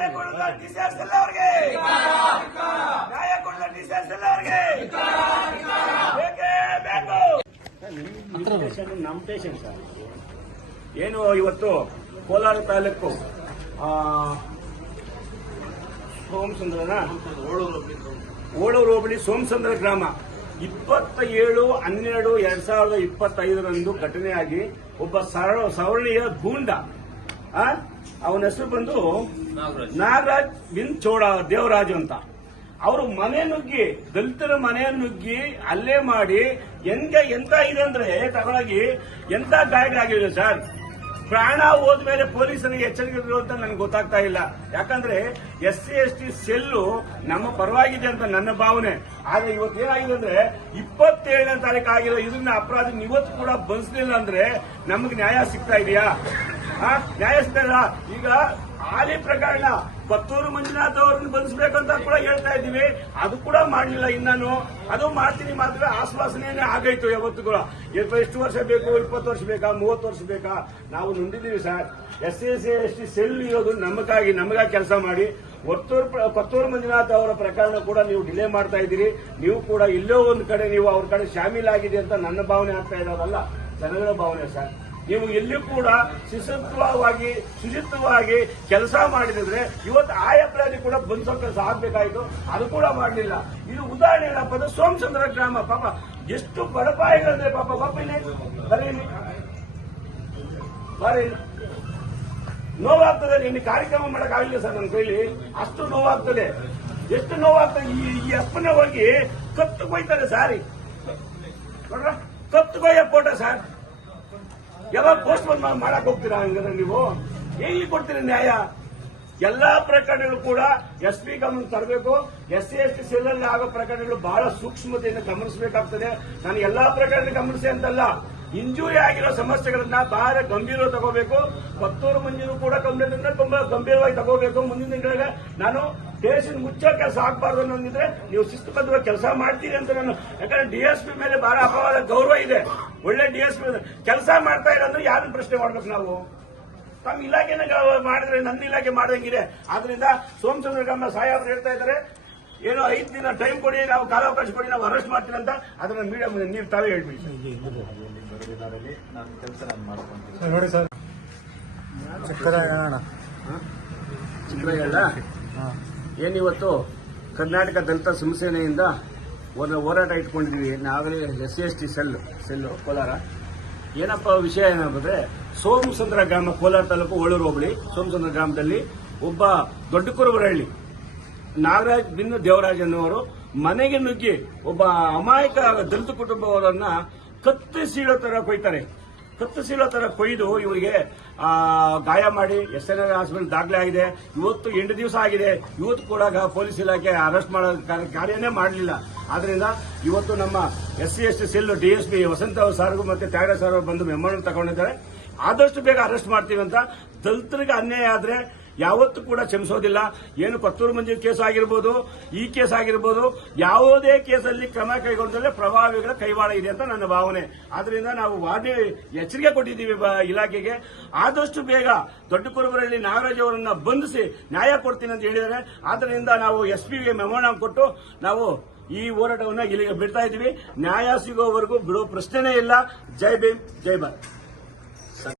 ನ್ಯಾಯ ಕೊಡದ ಡಿಸಿಎಸ್ಎಲ್ ಅವರಿಗೆ ನ್ಯಾಯ ಕೊಡದ ಡಿಸಿಎಸ್ಎಲ್ ಅವರಿಗೆ ಬೇಕೇ ಬೇಕು. ನಮ್ಮ ಪೇಷಂಟ್ ಸರ್ ಏನು ಇವತ್ತು ಕೋಲಾರ ತಾಲೂಕು ಸೋಮಸುಂದ್ರನ ಓಳೂರು ಹೋಬಳಿ ಸೋಮಸುಂದ್ರ ಗ್ರಾಮ 27/12/2025 ಘಟನೆಯಾಗಿ ಒಬ್ಬ ಸವರ್ಣೀಯ ಗೂಂಡ ಅವನ ಹೆಸರು ಬಂದು ನಾಗರಾಜ್ ಬಿನ್ ಚೋಡ ದೇವರಾಜು ಅಂತ. ಅವರು ಮನೆ ನುಗ್ಗಿ ದಲಿತರ ಮನೆ ನುಗ್ಗಿ ಅಲ್ಲೇ ಮಾಡಿ ಎಂತ ಇದೆ ಅಂದ್ರೆ ತಗೊಳಗಿ ಎಂತ ಗಾಯಗಳಾಗಿವೆ ಸರ್. ಪ್ರಾಣ ಹೋದ್ಮೇಲೆ ಪೊಲೀಸರಿಗೆ ಎಚ್ಚರಿಕೆ ಅಂತ ನನಗೆ ಗೊತ್ತಾಗ್ತಾ ಇಲ್ಲ. ಯಾಕಂದ್ರೆ SC ST ಸೆಲ್ಲು ನಮ್ಮ ಪರವಾಗಿದೆ ಅಂತ ನನ್ನ ಭಾವನೆ. ಆದ್ರೆ ಇವತ್ತೇನಾಗಿದೆ ಅಂದ್ರೆ 27ನೇ ತಾರೀಕು ಆಗಿರೋ ಇದನ್ನ ಅಪರಾಧ ಇವತ್ತು ಕೂಡ ಬಂಧಿಸಲಿಲ್ಲ ಅಂದ್ರೆ ನಮಗೆ ನ್ಯಾಯ ಸಿಗ್ತಾ ಇದೆಯಾ? ನ್ಯಾಯ ಸಿಗ್ತಾ ಇಲ್ಲ. ಈಗ ಹಾಲಿ ಪ್ರಕರಣ ಪತ್ತೂರು ಮಂಜುನಾಥ್ ಅವರನ್ನು ಬಂಧಿಸಬೇಕಂತ ಕೂಡ ಹೇಳ್ತಾ ಇದ್ದೀವಿ. ಅದು ಕೂಡ ಮಾಡಲಿಲ್ಲ. ಇನ್ನೂ ಅದು ಮಾಡ್ತೀನಿ ಮಾತ್ರ ಆಶ್ವಾಸನೆಯೇ ಆಗೈತು. ಯಾವತ್ತು ಕೂಡ ಎಷ್ಟು ವರ್ಷ ಬೇಕು? 20 ವರ್ಷ ಬೇಕಾ? 30 ವರ್ಷ ಬೇಕಾ? ನಾವು ನೊಂದಿದ್ದೀವಿ ಸರ್. SC ST ಸೆಲ್ ಇರೋದು ನಮಗಾಗಿ ಕೆಲಸ ಮಾಡಿ. ಪತ್ತೂರು ಮಂಜುನಾಥ್ ಅವರ ಪ್ರಕರಣ ಕೂಡ ನೀವು ಡಿಲೇ ಮಾಡ್ತಾ ಇದ್ದೀರಿ. ನೀವು ಕೂಡ ಇಲ್ಲೋ ಒಂದು ಕಡೆ ನೀವು ಅವ್ರ ಕಡೆ ಶಾಮೀಲಾಗಿದೆ ಅಂತ ನನ್ನ ಭಾವನೆ ಆಗ್ತಾ ಇರೋದಲ್ಲ, ಜನಗಳ ಭಾವನೆ ಸರ್. ನೀವು ಎಲ್ಲಿ ಕೂಡ ಶುಚಿತ್ವವಾಗಿ ಕೆಲಸ ಮಾಡಿದ್ರೆ ಇವತ್ತು ಆ ಅಪರಾಧಿ ಕೂಡ ಬಂಧಿಸೋ ಕೆಲಸ ಆಗ್ಬೇಕಾಯ್ತು. ಅದು ಕೂಡ ಮಾಡಲಿಲ್ಲ. ಇದು ಉದಾಹರಣೆ ಏನಪ್ಪ ಅಂದ್ರೆ ಸೋಮಸುಂದ್ರ ಗ್ರಾಮ ಪಾಪ ಎಷ್ಟು ಬಡಪಾಯಿಗಳಿದ್ರೆ ಪಾಪ ಇಲ್ಲಿ ಬರೀ ನೋವಾಗ್ತದೆ. ನಿನ್ನೆ ಕಾರ್ಯಕ್ರಮ ಮಾಡಕ್ಕಾಗಲಿಲ್ಲ ಸರ್ ನನ್ನ ಕೈಲಿ. ಅಷ್ಟು ನೋವಾಗ್ತದೆ. ಎಷ್ಟು ನೋವಾಗ್ತದೆ. ಈ ಅಪ್ಪನ ಹೋಗಿ ಕತ್ತು ಕೊಯ್ತಾರೆ ಸಾರಿ ನೋಡ್ರ, ಕತ್ತು ಕೊಯ್ಯ ಫೋಟೋ ಸರ್. ಯಾವಾಗ ಪೋಸ್ಟ್ ಮಾಡಕ್ ಹೋಗ್ತೀರಾ? ಹಂಗಂದ್ರೆ ನೀವು ಎಲ್ಲಿ ಕೊಡ್ತೀರಿ ನ್ಯಾಯ? ಎಲ್ಲಾ ಪ್ರಕರಣಗಳು ಕೂಡ SP ಗಮನ ತರಬೇಕು. SC ST ಸೆಲ್ಲಲ್ಲಿ ಆಗೋ ಪ್ರಕರಣಗಳು ಬಹಳ ಸೂಕ್ಷ್ಮತೆಯನ್ನು ಗಮನಿಸಬೇಕಾಗ್ತದೆ. ನಾನು ಎಲ್ಲಾ ಪ್ರಕರಣ ಗಮನಿಸಿ ಅಂತಲ್ಲ, ಇಂಜುರಿ ಆಗಿರೋ ಸಮಸ್ಯೆಗಳನ್ನ ಬಹಳ ಗಂಭೀರವಾಗಿ ತಗೋಬೇಕು. ಪತ್ತೂರು ಮಂಜೂರು ಕೂಡ ತುಂಬಾ ಗಂಭೀರವಾಗಿ ತಗೋಬೇಕು. ಮುಂದಿನ ದಿನಗಳಿಗೆ ನಾನು ಸ್ಟೇಷನ್ ಮುಚ್ಚೋ ಕೆಲಸ ಆಗಬಾರ್ದು ಅನ್ನೋದಿದ್ರೆ ನೀವು ಶಿಸ್ತುಬದ್ಧವಾಗಿ ಕೆಲಸ ಮಾಡ್ತೀರಿ ಅಂತ ನಾನು. ಯಾಕಂದ್ರೆ DSP ಮೇಲೆ ಬಹಳ ಅಪವಾದ ಗೌರವ ಇದೆ. ಒಳ್ಳೆ DSP ಕೆಲಸ ಮಾಡ್ತಾ ಇರೋದ್ರೆ ಯಾರನ್ನ ಪ್ರಶ್ನೆ ಮಾಡ್ಬೇಕು ನಾವು? ತಮ್ಮ ಇಲಾಖೆನ ಮಾಡಿದ್ರೆ ನನ್ನ ಇಲಾಖೆ ಮಾಡ್ದಂಗಿದೆ. ಆದ್ರಿಂದ ಸೋಮಸುಂದ್ರ ಗ್ರಾಮ ಸಾಹೇಬ್ರು ಹೇಳ್ತಾ ಇದ್ದಾರೆ, ಏನೋ 5 ದಿನ ಟೈಮ್ ಕೊಡಿ, ನಾವು ಕಾಲಾವಕಾಶ ಕೊಡಿ, ನಾವು ಅರೆಸ್ಟ್ ಮಾಡ್ತೀವಿ ಅಂತ. ಅದನ್ನ ಮೀಡಿಯಾ ನೀವು ತಾವೇ ಹೇಳ್ಬಿಡಿ. ನೋಡಿ ಸರ್, ಚಿಕ್ಕರಾಯಣ್ಣ ಏನಿವತ್ತು ಕರ್ನಾಟಕ ದಲಿತ ಸಂಸೇನೆಯಿಂದ ಒಂದು ಹೋರಾಟ ಇಟ್ಕೊಂಡಿದ್ದೀವಿ. ನಾವಾಗಲೇ SC ST ಸೆಲ್ಲು ಕೋಲಾರ. ಏನಪ್ಪ ವಿಷಯ ಏನಂದ್ರೆ ಸೋಮಸುಂದ್ರ ಗ್ರಾಮ, ಕೋಲಾರ ತಾಲೂಕು ಓಳೂರು ಹೋಬಳಿ ಸೋಮಸುಂದ್ರ ಗ್ರಾಮದಲ್ಲಿ ಒಬ್ಬ ದೊಡ್ಡ ಕುರುಬರಹಳ್ಳಿ ನಾಗರಾಜ್ ಬಿನ್ ದೇವರಾಜ್ ಅನ್ನುವರು ಮನೆಗೆ ನುಗ್ಗಿ ಒಬ್ಬ ಅಮಾಯಕ ದಲಿತ ಕುಟುಂಬವರನ್ನ ಕತ್ತು ಸೀಳೋ ತರ ಕೊಯ್ದು ಇವರಿಗೆ ಗಾಯ ಮಾಡಿ SNR ಹಾಸ್ಪಿಟಲ್ ದಾಖಲೆ ಆಗಿದೆ. ಇವತ್ತು 8 ದಿವಸ ಆಗಿದೆ. ಇವತ್ತು ಕೂಡ ಪೊಲೀಸ್ ಇಲಾಖೆ ಅರೆಸ್ಟ್ ಮಾಡೋ ಕಾರ್ಯನೇ ಮಾಡಲಿಲ್ಲ. ಆದ್ರಿಂದ ಇವತ್ತು ನಮ್ಮ SC ST ಸೆಲ್ DSP ವಸಂತ ಸಾರ್ಗೂ ಮತ್ತೆ ತ್ಯಾಗರಾಜ್ ಸರ್ ಬಂದು ಮೆಮೊರಲ್ ತಗೊಂಡಿದ್ದಾರೆ. ಆದಷ್ಟು ಬೇಗ ಅರೆಸ್ಟ್ ಮಾಡ್ತೀವಿ ಅಂತ. ದಲಿತರಿಗೆ ಅನ್ಯಾಯ ಆದ್ರೆ ಯಾವತ್ತೂ ಕೂಡ ಕ್ಷಮಿಸೋದಿಲ್ಲ. ಏನು ಪತ್ತೂರು ಮಂಜೂರು ಕೇಸ್ ಆಗಿರ್ಬೋದು, ಈ ಕೇಸ್ ಆಗಿರ್ಬೋದು, ಯಾವುದೇ ಕೇಸಲ್ಲಿ ಕ್ರಮ ಕೈಗೊಂಡಲ್ಲೇ ಪ್ರಭಾವಿಗಳ ಕೈವಾಡ ಇದೆ ಅಂತ ನನ್ನ ಭಾವನೆ. ಆದ್ರಿಂದ ನಾವು ಎಚ್ಚರಿಕೆ ಕೊಟ್ಟಿದ್ದೀವಿ ಇಲಾಖೆಗೆ. ಆದಷ್ಟು ಬೇಗ ದೊಡ್ಡ ಕುರುಬರಹಳ್ಳಿ ನಾಗರಾಜ್ ಅವರನ್ನ ಬಂಧಿಸಿ ನ್ಯಾಯ ಕೊಡ್ತೀನಿ ಅಂತ ಹೇಳಿದ್ದಾರೆ. ಆದ್ರಿಂದ ನಾವು SP ಗೆ ಮೆಮೊರಾಂಡಮ್ ಕೊಟ್ಟು ನಾವು ಈ ಹೋರಾಟವನ್ನು ಇಲ್ಲಿಗೆ ಬಿಡ್ತಾ ಇದ್ದೀವಿ. ನ್ಯಾಯ ಸಿಗೋವರೆಗೂ ಬಿಡೋ ಪ್ರಶ್ನೆನೇ ಇಲ್ಲ. ಜೈ ಭೀಮ್, ಜೈ ಭಾರತ್.